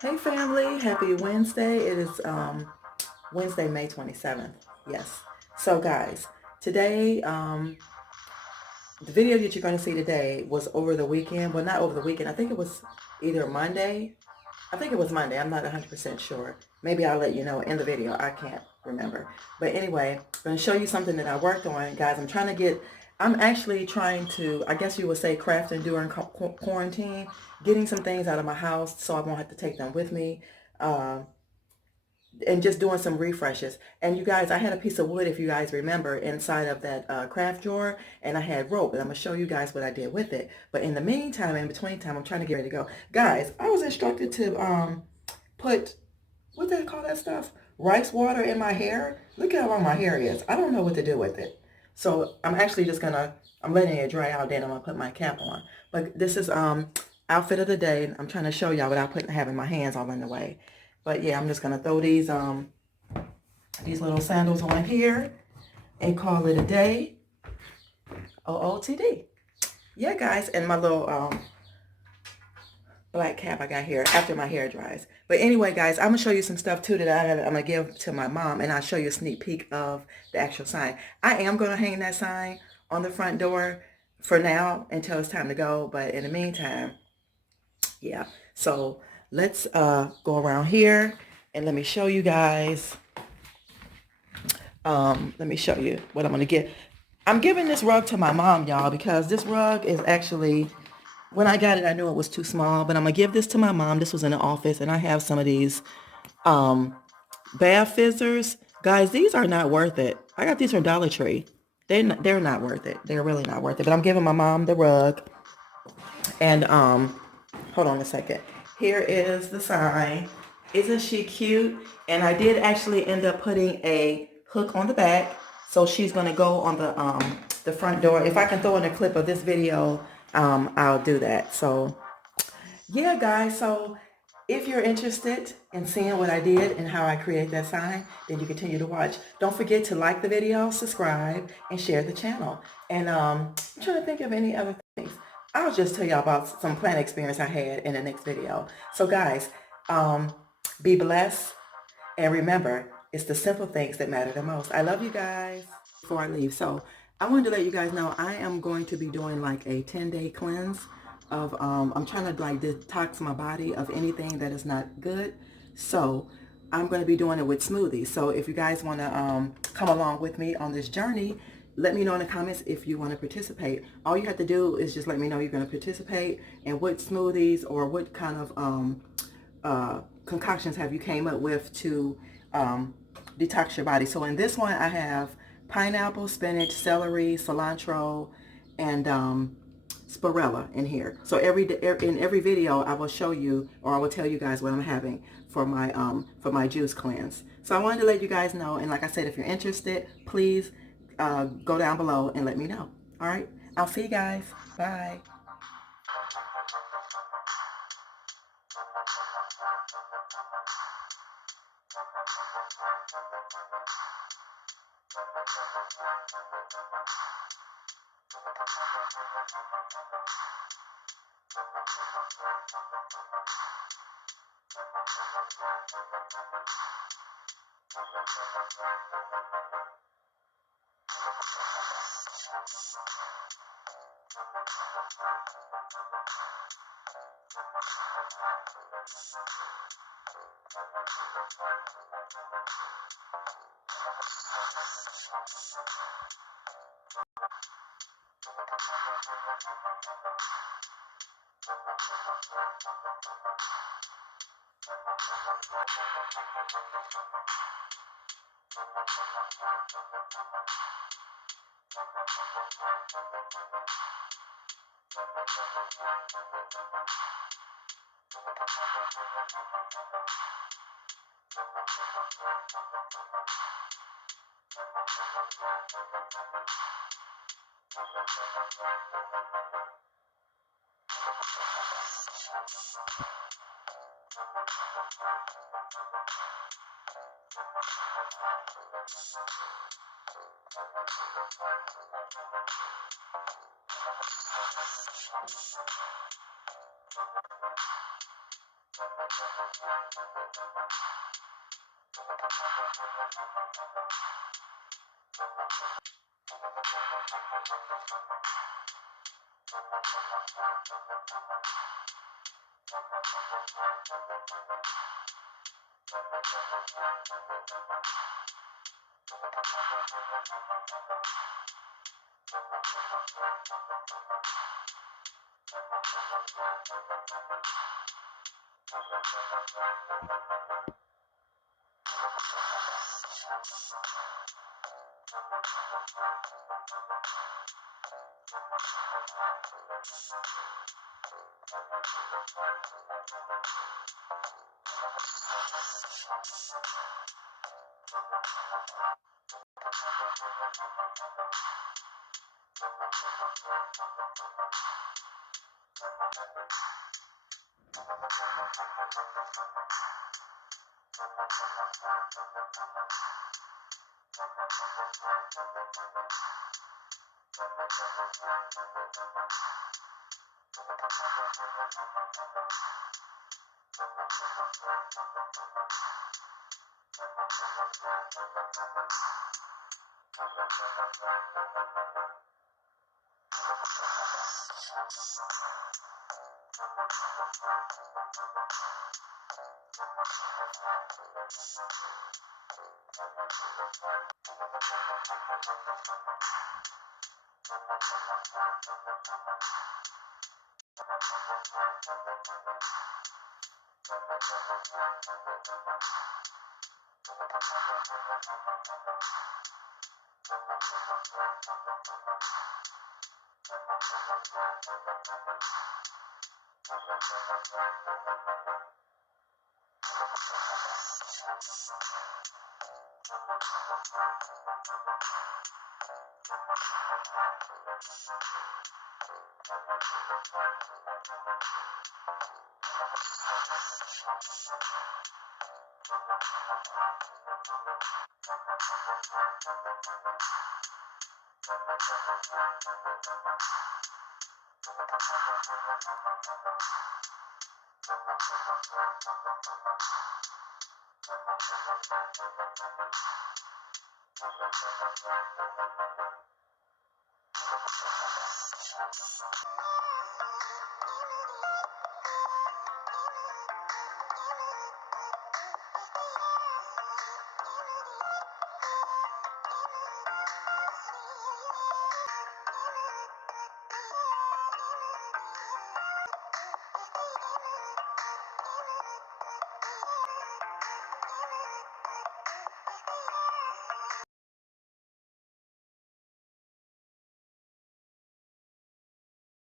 Hey family, happy Wednesday. It is Wednesday, May 27th. Yes. So guys, today, the video that you're going to see today was over the weekend. Well, not over the weekend. I think it was either Monday. I think it was Monday. I'm not 100% sure. Maybe I'll let you know in the video. I can't remember. But anyway, I'm going to show you something that I worked on. Guys, I'm actually trying to, I guess you would say, crafting during quarantine, getting some things out of my house so I won't have to take them with me. Uh, and just doing some refreshes. And you guys, I had a piece of wood, if you guys remember, inside of that craft drawer, and I had rope, and I'm gonna show you guys what I did with it. But in the meantime, in between time, I'm trying to get ready to go. Guys, I was instructed to put, what do they call that stuff? Rice water in my hair. Look at how long my hair is. I don't know what to do with it. So I'm actually just gonna, I'm letting it dry out, then I'm gonna put my cap on. But this is outfit of the day. I'm trying to show y'all without having my hands all in the way. But yeah, I'm just gonna throw these little sandals on here and call it a day. OOTD. Yeah, guys, and my little black cap I got here after my hair dries. But anyway, guys, I'm gonna show you some stuff too that I'm gonna give to my mom, and I'll show you a sneak peek of the actual sign. I am gonna hang that sign on the front door for now until it's time to go. But in the meantime, yeah. So let's go around here and let me show you guys. Let me show you what I'm gonna get. I'm giving this rug to my mom, y'all, because this rug is actually, when I got it, I knew it was too small, but I'm gonna give this to my mom. This was in the office, and I have some of these bath fizzers. Guys, these are not worth it. I got these from Dollar Tree. They're not worth it. They're really not worth it. But I'm giving my mom the rug. And hold on a second. Here is the sign. Isn't she cute? And I did actually end up putting a hook on the back, so she's gonna go on the front door. If I can throw in a clip of this video, I'll do that. So yeah, guys. So if you're interested in seeing what I did and how I create that sign, then you continue to watch. Don't forget to like the video, subscribe, and share the channel. And I'm trying to think of any other things. I'll just tell y'all about some plant experience I had in the next video. So guys, be blessed. And remember, it's the simple things that matter the most. I love you guys. Before I leave, so I wanted to let you guys know I am going to be doing like a 10-day cleanse of, I'm trying to like detox my body of anything that is not good. So I'm going to be doing it with smoothies. So if you guys want to come along with me on this journey, let me know in the comments if you want to participate. All you have to do is just let me know you're going to participate and what smoothies or what kind of concoctions have you came up with to detox your body. So in this one, I have pineapple, spinach, celery, cilantro, and spirella in here. So in every video, I will show you, or I will tell you guys what I'm having for my juice cleanse. So I wanted to let you guys know, and like I said, if you're interested, please go down below and let me know. All right, I'll see you guys. Bye.